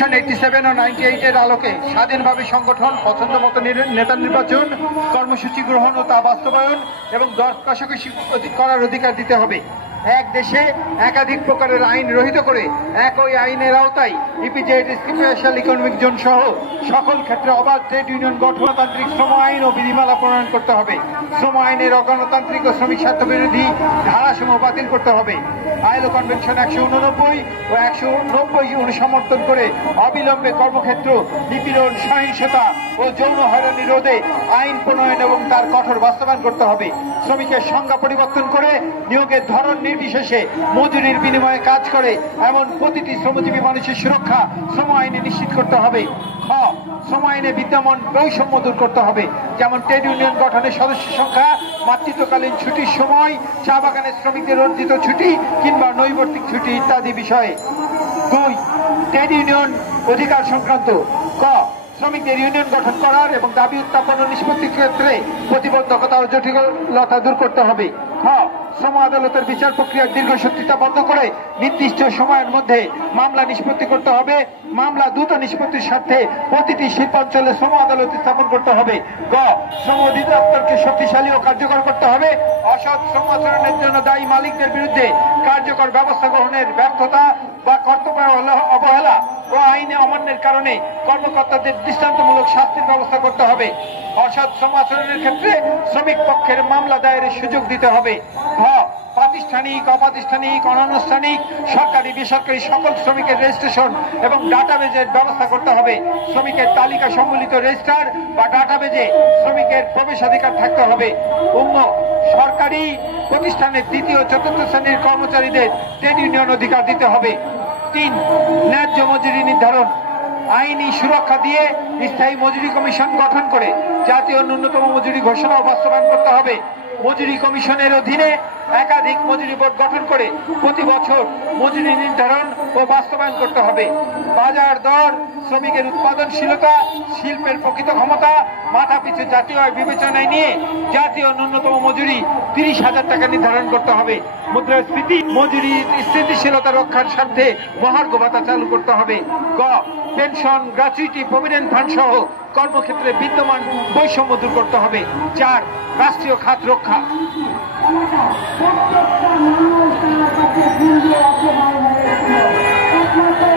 87 ও 98 এর আলোকে স্বাধীনভাবে সংগঠন, পছন্দমতো নেতা নির্বাচন, কর্মসূচি গ্রহণ ও তা বাস্তবায়ন এবং দর কষাকষি করার অধিকার দিতে হবে। এক দেশে একাধিক প্রকারের আইন রহিত করে একই আইনের আওতায় ইপিজেড, স্পেশাল ইকোনমিক জোন সহ সকল ক্ষেত্রে অবাধ ট্রেড ইউনিয়ন গঠনতান্ত্রিক শ্রম আইন ও বিধিমালা প্রণয়ন করতে হবে। শ্রম আইনের অগণতান্ত্রিক ও শ্রমিক স্বার্থ বিরোধী ধারাসমূহ বাতিল করতে হবে। আইলো কনভেনশন 189 ও 190 সমর্থন করে অবিলম্বে কর্মক্ষেত্র নিপীড়ন, সহিংসতা ও যৌন হয়রানি রোধে আইন প্রণয়ন এবং তার কঠোর বাস্তবায়ন করতে হবে। শ্রমিকের সংজ্ঞা পরিবর্তন করে নিয়োগের ধরন নির্বিশেষে মজুরির বিনিময়ে কাজ করে এমন প্রতিটি শ্রমজীবী মানুষের সুরক্ষা শ্রম আইনে নিশ্চিত করতে হবে। শ্রম আইনে বিদ্যমান বৈষম্য দূর করতে হবে, যেমন ট্রেড ইউনিয়ন গঠনের সদস্য সংখ্যা, মাতৃত্বকালীন ছুটির সময়, চা বাগানের শ্রমিকদের অর্জিত ছুটি কিংবা নৈবর্তিক ছুটি ইত্যাদি বিষয়ে। 2. ট্রেড ইউনিয়ন অধিকার সংক্রান্ত শ্রমিকদের ইউনিয়ন গঠন করার এবং দাবি উত্থাপন ও নিষ্পত্তির ক্ষেত্রে প্রতিবন্ধকতা ও জটিলতা দূর করতে হবে। শ্রম আদালতের বিচার প্রক্রিয়ার দীর্ঘসূত্রিতা বন্ধ করে নির্দিষ্ট সময়ের মধ্যে মামলা নিষ্পত্তি করতে হবে। মামলা দ্রুত নিষ্পত্তির স্বার্থে প্রতিটি শিল্পাঞ্চলে শ্রম আদালত স্থাপন করতে হবে। শ্রম অধিদপ্তরকে শক্তিশালী ও কার্যকর করতে হবে। অসৎ শ্রম আচরণের জন্য দায়ী মালিকদের বিরুদ্ধে কার্যকর ব্যবস্থা গ্রহণের ব্যর্থতা বা কর্তব্য অবহেলা ও আইনে অমান্যের কারণে কর্মকর্তাদের দৃষ্টান্তমূলক শাস্তির ব্যবস্থা করতে হবে। অসৎ শ্রম আচরণের ক্ষেত্রে শ্রমিক পক্ষের মামলা দায়েরের সুযোগ দিতে হবে। প্রাতিষ্ঠানিক, অপ্রাতিষ্ঠানিক, অনানুষ্ঠানিক, সরকারি, বেসরকারি সকল শ্রমিকের রেজিস্ট্রেশন এবং ডাটাবেজের ব্যবস্থা করতে হবে। শ্রমিকের তালিকা সম্বলিত রেজিস্টার বা ডাটাবেজে শ্রমিকের প্রবেশাধিকার থাকতে হবে। সরকারি প্রতিষ্ঠানের 3য় ও 4র্থ শ্রেণীর কর্মচারীদের ট্রেড ইউনিয়ন অধিকার দিতে হবে। 3. ন্যায্য মজুরি নির্ধারণ। আইনি সুরক্ষা দিয়ে স্থায়ী মজুরি কমিশন গঠন করে জাতীয় ন্যূনতম মজুরি ঘোষণা ও বাস্তবায়ন করতে হবে। মজুরি কমিশনের অধীনে একাধিক মজুরি বোর্ড গঠন করে প্রতি বছর মজুরি নির্ধারণ ও বাস্তবায়ন করতে হবে। বাজার দর, শ্রমিকের উৎপাদনশীলতা, শিল্পের প্রকৃত ক্ষমতা মাথাপিছু জাতীয় আয় বিবেচনায় নিয়ে জাতীয় ন্যূনতম মজুরি 30,000 টাকা নির্ধারণ করতে হবে। মুদ্রাস্ফীতি, মজুরি স্থিতিশীলতা রক্ষার স্বার্থে মহার্ঘ ভাতা চালু করতে হবে। পেনশন, গ্র্যাচুইটি, প্রভিডেন্ট ফান্ড সহ কর্মক্ষেত্রে বিদ্যমান বৈষম্য দূর করতে হবে। 4. রাষ্ট্রীয় খাত রক্ষা।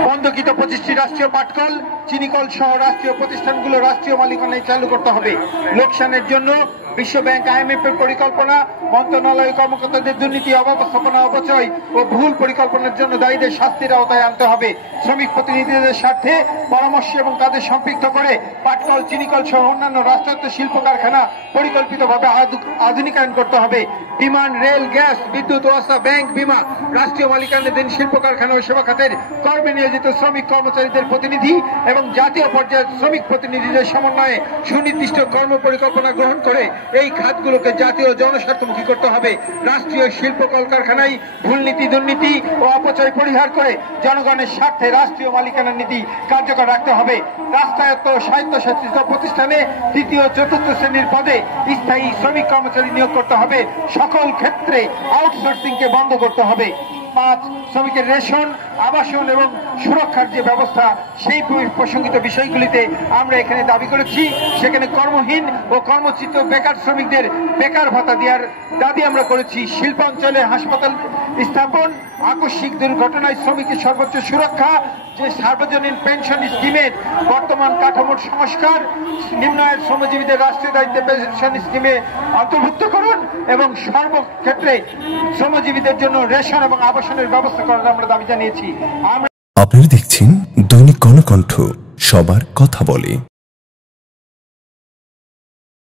বন্ধকিত 25টি রাষ্ট্রীয় পাটকল, চিনিকল সহ রাষ্ট্রীয় প্রতিষ্ঠানগুলো রাষ্ট্রীয় মালিকানায় চালু করতে হবে। লোকসানের জন্য বিশ্ব ব্যাংক, IMF এর পরিকল্পনা, মন্ত্রণালয় কর্মকর্তাদের দুর্নীতি, অব্যবস্থাপনা, অপচয় ও ভুল পরিকল্পনার জন্য দায়ীদের শাস্তির আওতায় আনতে হবে। শ্রমিক প্রতিনিধিদের স্বার্থে পরামর্শ এবং তাদের সম্পৃক্ত করে পাটকল, চিনিকল সহ অন্যান্য রাষ্ট্রায়ত্ত শিল্প কারখানা পরিকল্পিতভাবে আধুনিকায়ন করতে হবে। বিমান, রেল, গ্যাস, বিদ্যুৎ, ওয়াসা, ব্যাংক, বিমা, রাষ্ট্রীয় মালিকানাধীন শিল্প কারখানা ও সেবা খাতের কর্মে নিয়োজিত শ্রমিক কর্মচারীদের প্রতিনিধি এবং জাতীয় পর্যায়ের শ্রমিক প্রতিনিধিদের সমন্বয়ে সুনির্দিষ্ট কর্ম পরিকল্পনা গ্রহণ করে এই খাতগুলোকে জাতীয় জনস্বার্থমুখী করতে হবে। রাষ্ট্রীয় শিল্প কলকারখানায় ভুলনীতি, দুর্নীতি ও অপচয় পরিহার করে জনগণের স্বার্থে রাষ্ট্রীয় মালিকানার নীতি কার্যকর রাখতে হবে। রাষ্ট্রায়ত্ত স্বায়ত্তশাসিত প্রতিষ্ঠানে 3য় ও 4র্থ শ্রেণীর পদে স্থায়ী শ্রমিক কর্মচারী নিয়োগ করতে হবে। সকল ক্ষেত্রে আউটসোর্সিংকে বন্ধ করতে হবে। 5. শ্রমিকের রেশন, আবাসন এবং সুরক্ষার যে ব্যবস্থা, সেই প্রসঙ্গিত বিষয়গুলিতে আমরা এখানে দাবি করেছি। সেখানে কর্মহীন ও কর্মচ্যুত বেকার শ্রমিকদের বেকার ভাতা দেওয়ার দাবি আমরা করেছি। শিল্পাঞ্চলে হাসপাতাল স্থাপন, আকস্মিক দুর্ঘটনায় শ্রমিকের সর্বোচ্চ সুরক্ষা, যে সার্বজনীন পেনশন স্কিমের বর্তমান কাঠামোর সংস্কার, নিম্ন আয়ের শ্রমজীবীদের রাষ্ট্রীয় দায়িত্বে পেনশন স্কিমে অন্তর্ভুক্তকরণ এবং সর্বক্ষেত্রে শ্রমজীবীদের জন্য রেশন এবং আবাসনের ব্যবস্থা করার আমরা দাবি জানিয়েছি। আপনারা দেখছেন দৈনিক গণকণ্ঠ, সবার কথা বলে।